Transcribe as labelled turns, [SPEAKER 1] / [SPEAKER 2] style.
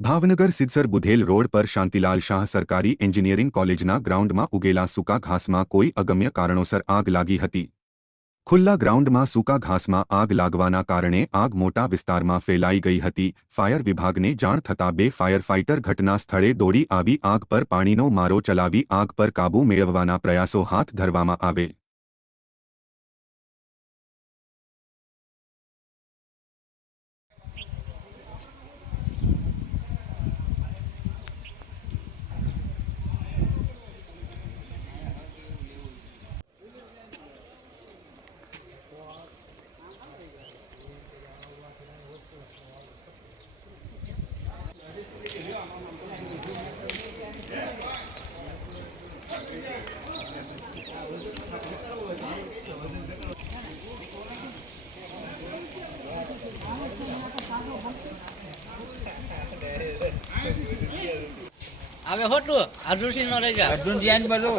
[SPEAKER 1] Bhavnagar સિદ્સર Budhel road પર શાંતિલાલ શાહ સરકારી engineering કોલેજના ગ્રાઉન્ડમાં ઉગેલા સૂકા ઘાસમાં કોઈ અગમ્ય કારણોસર આગ લાગી હતી. ખુલ્લા ગ્રાઉન્ડમાં સૂકા ઘાસમાં આગ લાગવાના કારણે આગ મોટા વિસ્તારમાં ફેલાઈ ગઈ હતી. ફાયર વિભાગને જાણ થતાં બે ફાયર ફાઇટર ઘટના સ્થળે દોડી આવી આગ પર પાણીનો મારો ચલાવી આગ પર કાબૂ મેળવવાના પ્રયાસો હાથ ધરવામાં આવે.
[SPEAKER 2] હવે હોટલું અર્જુનસિંહ નો લઈ જા.
[SPEAKER 3] અર્જુન જૈન બોલો